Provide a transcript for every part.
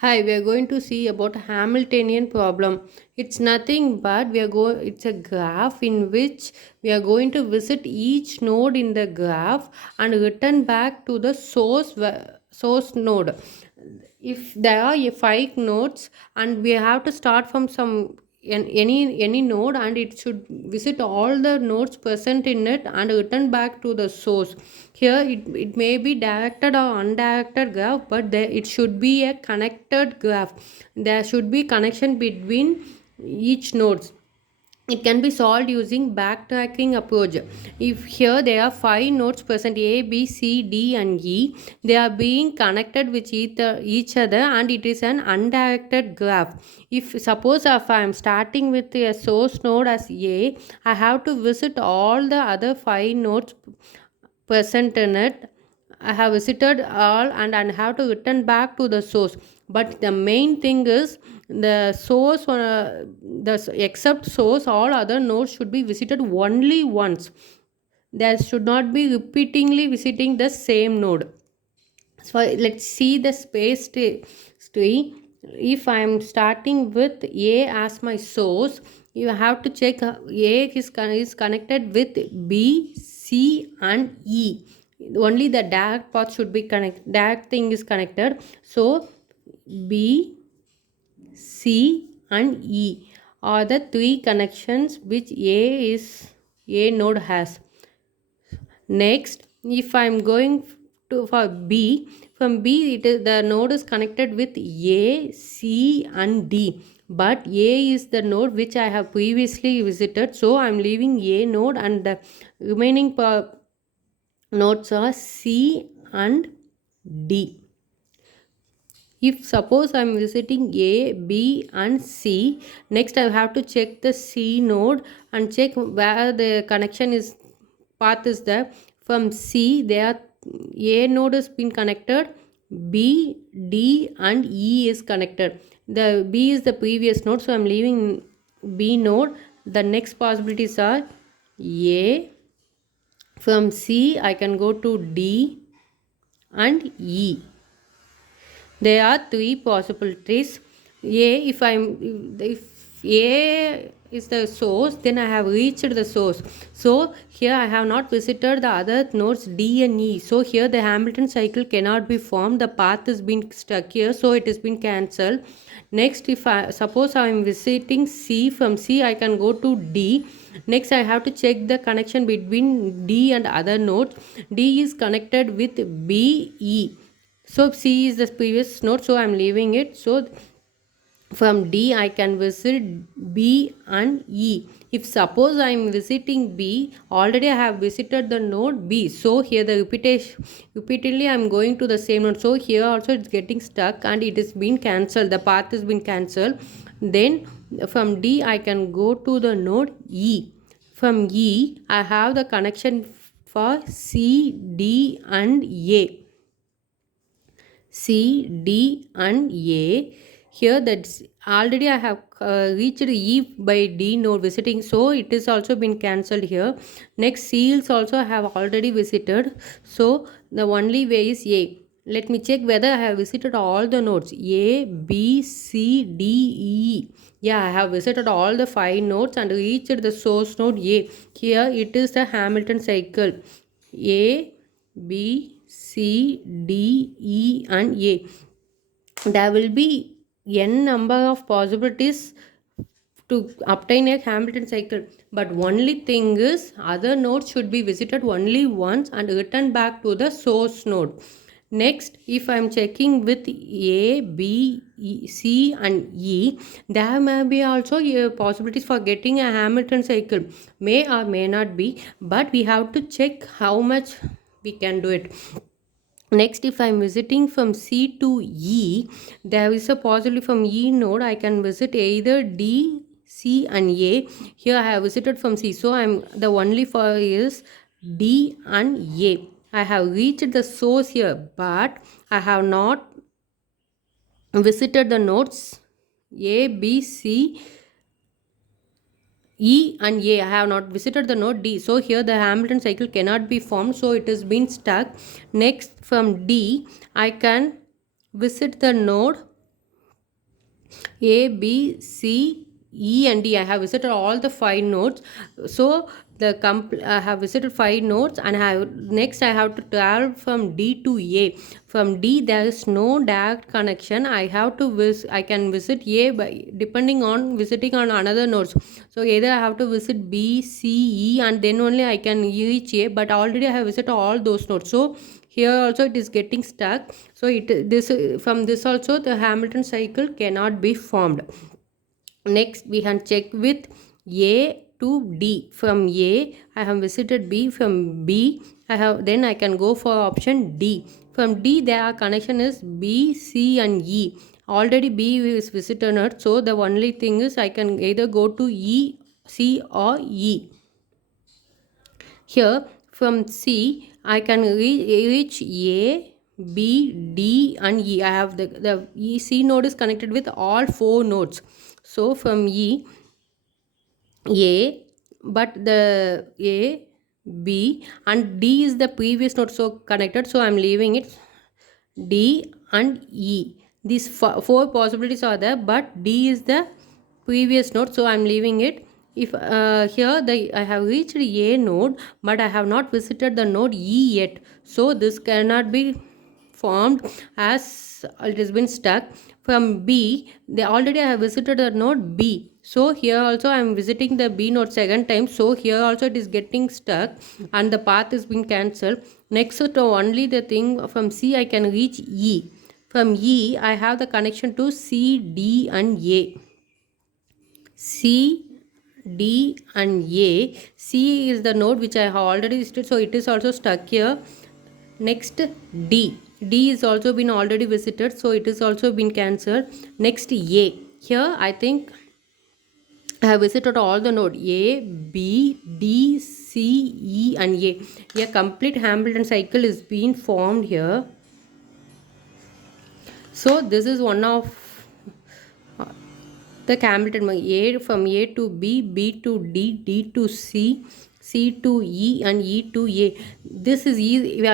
Hi, we are going to see about Hamiltonian problem. It's nothing but it's a graph in which we are going to visit each node in the graph and return back to the source node. If there are five nodes and we have to start from any node, and it should visit all the nodes present in it and return back to the source. Here it may be directed or undirected graph, but it should be a connected graph. There should be connection between each nodes. It can be solved using backtracking approach. If here there are five nodes present, A, B, C, D and E, they are being connected with each other, and it is an undirected graph. If suppose if I am starting with a source node as A, I have to visit all the other five nodes present in it. I have visited all, and I have to return back to the source. But the main thing is the source, except source, all other nodes should be visited only once. There should not be repeatedly visiting the same node. So let's see the space tree. If I am starting with A as my source, you have to check A is connected with B, C and E. Only the direct path should be connected. Direct thing is connected. So B, C and E are the three connections which A node has. Next, if I am going to for B, from B it is the node is connected with A, C and D. But A is the node which I have previously visited, so I am leaving A node, and the remaining nodes are C and D. If suppose I am visiting A, B and C, next I have to check the C node and check where the connection is path is there. From C, there A node has been connected, B, D and E is connected. The B is the previous node, so I am leaving B node. The next possibilities are A. From C I can go to D and E. There are three possibilities. If A is the source, then I have reached the source. So here I have not visited the other nodes D and E. So here the Hamilton cycle cannot be formed. The path has been stuck here, so it has been cancelled. Next, if I suppose I am visiting C, from C I can go to D. Next I have to check the connection between D and other nodes. D is connected with B, E. So C is the previous node, so I am leaving it. So from D I can visit B and E. If suppose I am visiting B, already I have visited the node B. So here the repeatedly I am going to the same node. So here also it's getting stuck and it is been cancelled. The path has been cancelled. Then from D I can go to the node E. From E I have the connection for C, D and A. C, D and A. Here that's already I have reached E by D node visiting, so it is also been cancelled here. Next, C's also have already visited, so the only way is A. Let me check whether I have visited all the nodes A, B, C, D, E. Yeah, I have visited all the five nodes and reached the source node A. Here it is the Hamilton cycle. A, B, C, D, E and A. There will be n number of possibilities to obtain a Hamilton cycle, but only thing is other nodes should be visited only once and return back to the source node. Next, if I am checking with A, B, C and E, there may be also possibilities for getting a Hamilton cycle. May or may not be, but we have to check how much we can do it. Next, if I'm visiting from C to E, there is a possibility from E node I can visit either D, C and A. Here I have visited from C, so I'm the only for is D and A. I have reached the source here, but I have not visited the nodes A, B, C, E and A. I have not visited the node D. So here the Hamilton cycle cannot be formed. So it has been stuck. Next, from D, I can visit the node A, B, C, E, and D. I have visited all the five nodes. So I have visited five nodes, and I have to travel from D to A. From D there is no direct connection. I can visit A by depending on visiting on another nodes. So either I have to visit B, C, E, and then only I can reach A. But already I have visited all those nodes. So here also it is getting stuck. So from this also the Hamilton cycle cannot be formed. Next we can check with A to D. From A I have visited B. From B I can go for option D. From D their connection is B, C, and E. Already B is visited, so the only thing is I can either go to E, C, or E. Here from C I can reach A, B, D, and E. I have the E C node is connected with all four nodes. So from E, A, but the A, B, and D is the previous node so connected. So I'm leaving it D and E. These four possibilities are there, but D is the previous node, so I'm leaving it. If here I have reached A node, but I have not visited the node E yet, so this cannot be formed as it has been stuck. From B, they already I have visited the node B, so here also I am visiting the B node second time, so here also it is getting stuck and the path is being cancelled. Next to only the thing from C I can reach E. From E I have the connection to C, D, and A. C, D, and A. C is the node which I have already visited, so it is also stuck here. Next D. D is also been already visited, so it is also been cancelled. Next A. Here I think I have visited all the node A, B, D, C, E, and A. A complete Hamilton cycle is being formed here. So this is one of the Hamilton A from A to B, B to D, D to C, C to E, and E to A. This is easy.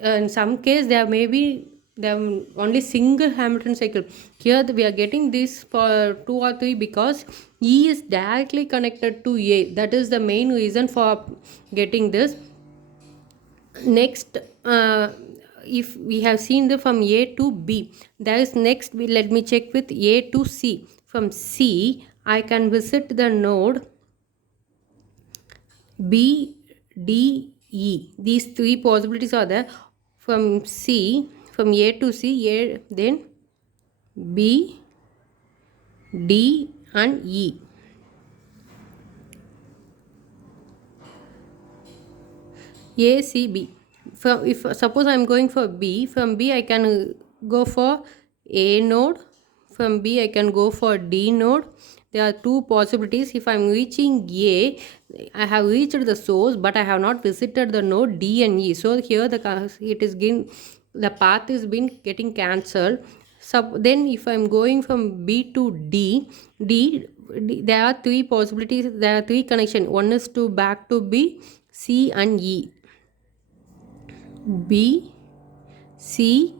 In some case there may be only single Hamilton cycle. Here we are getting this for 2 or 3 because E is directly connected to A. That is the main reason for getting this. Next if we have seen the from A to B, there is next let me check with A to C. From C I can visit the node B, D, E. These three possibilities are there. From C, from A to C, A, then B, D, and E. A, C, B. If suppose I am going for B, from B I can go for A node. From B I can go for D node. There are two possibilities. If I am reaching A, I have reached the source, but I have not visited the node D and E. So here the path is been getting cancelled. Then if I am going from B to D, there are three possibilities. There are three connections. One is to back to B, C, and E. B, C,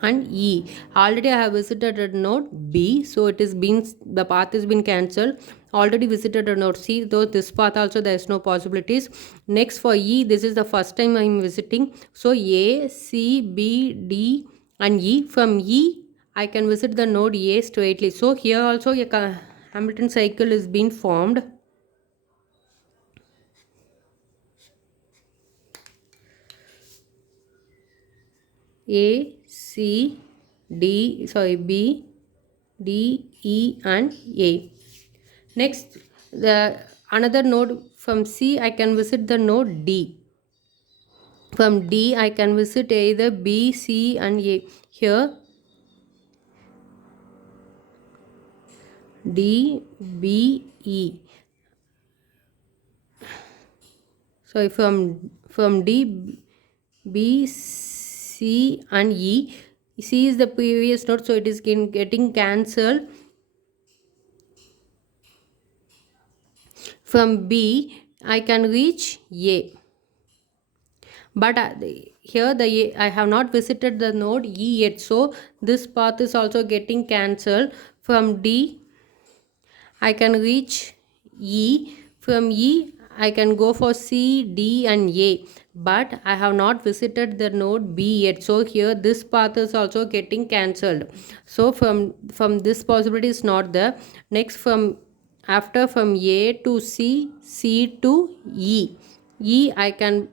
and E. Already I have visited a node B, so the path has been cancelled. Already visited a node C, though this path also there is no possibilities. Next for E, this is the first time I am visiting. So A, C, B, D, and E. From E, I can visit the node A straightly. So here also a Hamilton cycle is being formed. A, C, B, D, E, and A. Next, the another node from C, I can visit the node D. From D, I can visit either B, C, and A. Here, D, B, E. So from D, B, C, and E. C is the previous node, so it is getting cancelled. From B, I can reach A. But here I have not visited the node E yet, so this path is also getting cancelled. From D, I can reach E. From E, I can go for C, D, and A. But I have not visited the node B yet. So here this path is also getting cancelled. So from this possibility is not there. Next, from A to C, C to E. E I can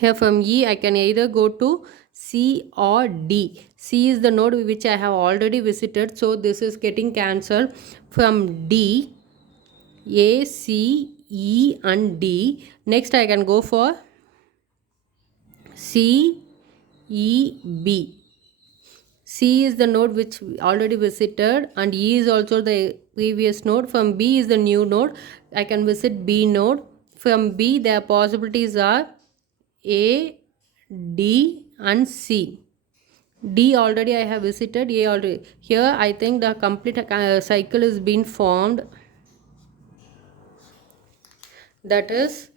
Here from E I can either go to C or D. C is the node which I have already visited, so this is getting cancelled. From D, A, C, E and D. Next I can go for C, E, B. C is the node which we already visited, and E is also the previous node. From B is the new node. I can visit B node. From B, the possibilities are A, D and C. D already I have visited, A already. Here I think the complete cycle is being formed. That is,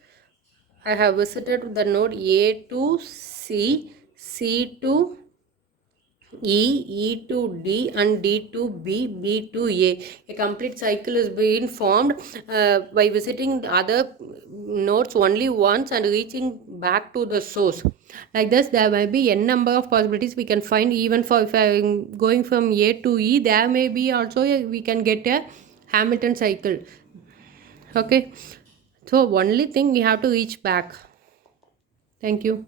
I have visited the node A to C, C to E, E to D and D to B, B to A. A complete cycle is being formed by visiting other nodes only once and reaching back to the source. Like this, there may be n number of possibilities we can find. Even for if I am going from A to E, there may be also we can get a Hamilton cycle. Okay, so only thing we have to reach back. Thank you.